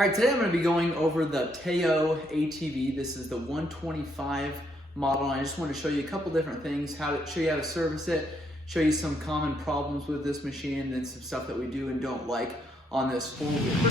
All right, today I'm going to be going over the Teo ATV. This is the 125 model, and I just want to show you a couple different things, show you how to service it, show you some common problems with this machine, and some stuff that we do and don't like on this four-wheeler.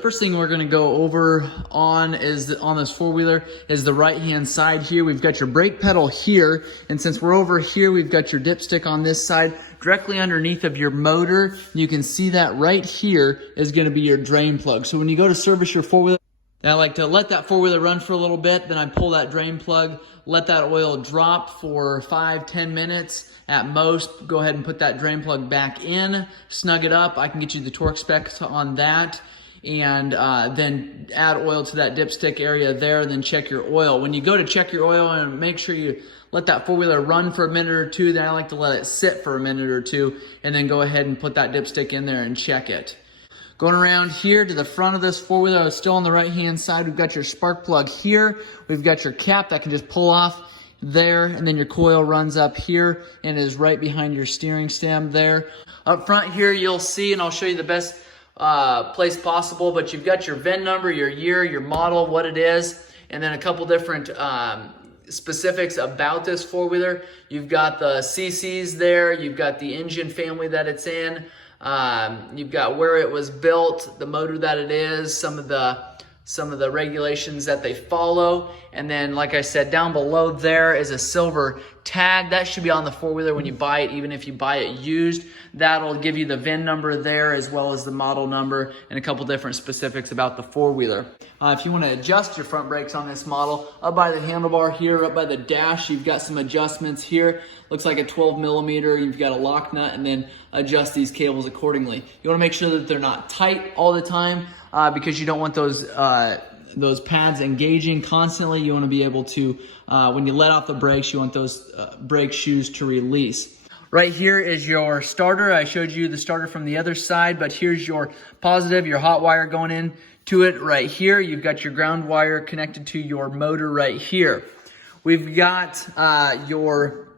First thing we're going to go over on this four-wheeler is the right-hand side here. We've got your brake pedal here, and since we're over here, we've got your dipstick on this side. Directly underneath of your motor, you can see that right here is going to be your drain plug. So when you go to service your four-wheeler, I like to let that four-wheeler run for a little bit, then I pull that drain plug, let that oil drop for 5-10 minutes at most. Go ahead and put that drain plug back in, snug it up. I can get you the torque specs on that, and then add oil to that dipstick area there, then check your oil. When you go to check your oil, and make sure you let that four-wheeler run for a minute or two, then I like to let it sit for a minute or two, and then go ahead and put that dipstick in there and check it. Going around here to the front of this four-wheeler, still on the right-hand side, we've got your spark plug here. We've got your cap that can just pull off there, and then your coil runs up here and is right behind your steering stem there. Up front here, you'll see, and I'll show you the best place possible, but you've got your VIN number, your year, your model, what it is, and then a couple different specifics about this four-wheeler. You've got the CCs there, you've got the engine family that it's in, you've got where it was built, the motor that it is, some of the regulations that they follow, and then like I said, down below there is a silver tag that should be on the four-wheeler when you buy it, even if you buy it used. That'll give you the VIN number there, as well as the model number and a couple different specifics about the four-wheeler. If you want to adjust your front brakes on this model, up by the handlebar here, up by the dash, you've got some adjustments here. Looks like a 12 millimeter. You've got a lock nut, and then adjust these cables accordingly. You want to make sure that they're not tight all the time because you don't want those pads engaging constantly. You want to be able to, when you let off the brakes, you want those brake shoes to release. Right here is your starter. I showed you the starter from the other side, but here's your positive, your hot wire going in to it right here. You've got your ground wire connected to your motor right here. We've got your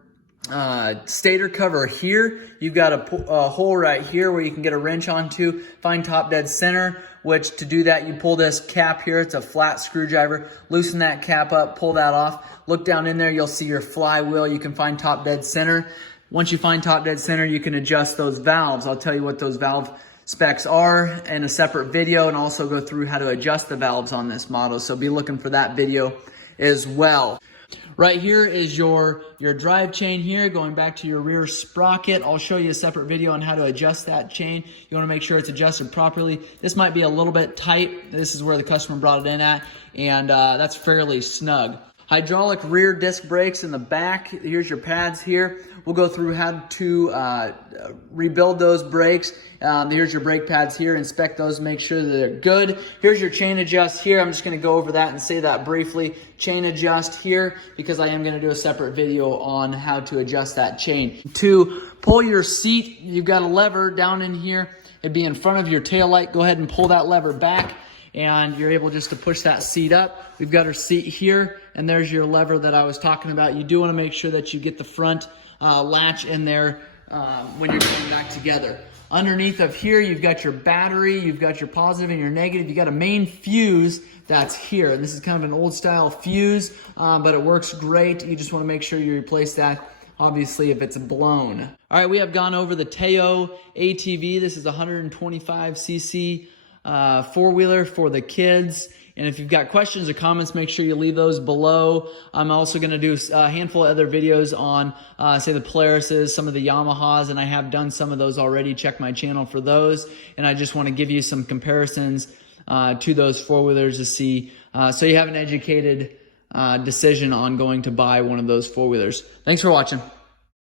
stator cover here. You've got a hole right here where you can get a wrench onto, find top dead center, which to do that, you pull this cap here. It's a flat screwdriver. Loosen that cap up, pull that off. Look down in there, you'll see your flywheel. You can find top dead center. Once you find top dead center, you can adjust those valves. I'll tell you what those valve specs are in a separate video, and also go through how to adjust the valves on this model. So be looking for that video as well. Right here is your drive chain here, going back to your rear sprocket. I'll show you a separate video on how to adjust that chain. You want to make sure it's adjusted properly. This might be a little bit tight. This is where the customer brought it in at, and that's fairly snug. Hydraulic rear disc brakes in the back. Here's your pads here. We'll go through how to rebuild those brakes. Here's your brake pads here. Inspect those, make sure that they're good. Here's your chain adjust here. I'm just going to go over that and say that briefly. Chain adjust here, because I am going to do a separate video on how to adjust that chain. To pull your seat, you've got a lever down in here. It'd be in front of your tail light. Go ahead and pull that lever back, and you're able just to push that seat up. We've got our seat here, and there's your lever that I was talking about. You do want to make sure that you get the front latch in there when you're going back together. Underneath of here, you've got your battery, you've got your positive and your negative. You've got a main fuse that's here. And this is kind of an old style fuse, but it works great. You just want to make sure you replace that, obviously, if it's blown. All right, we have gone over the Teo ATV. This is a 125cc four-wheeler for the kids. And if you've got questions or comments, make sure you leave those below. I'm also going to do a handful of other videos on, say, the Polarises, some of the Yamahas, and I have done some of those already. Check my channel for those. And I just want to give you some comparisons to those four-wheelers to see, so you have an educated decision on going to buy one of those four-wheelers. Thanks for watching.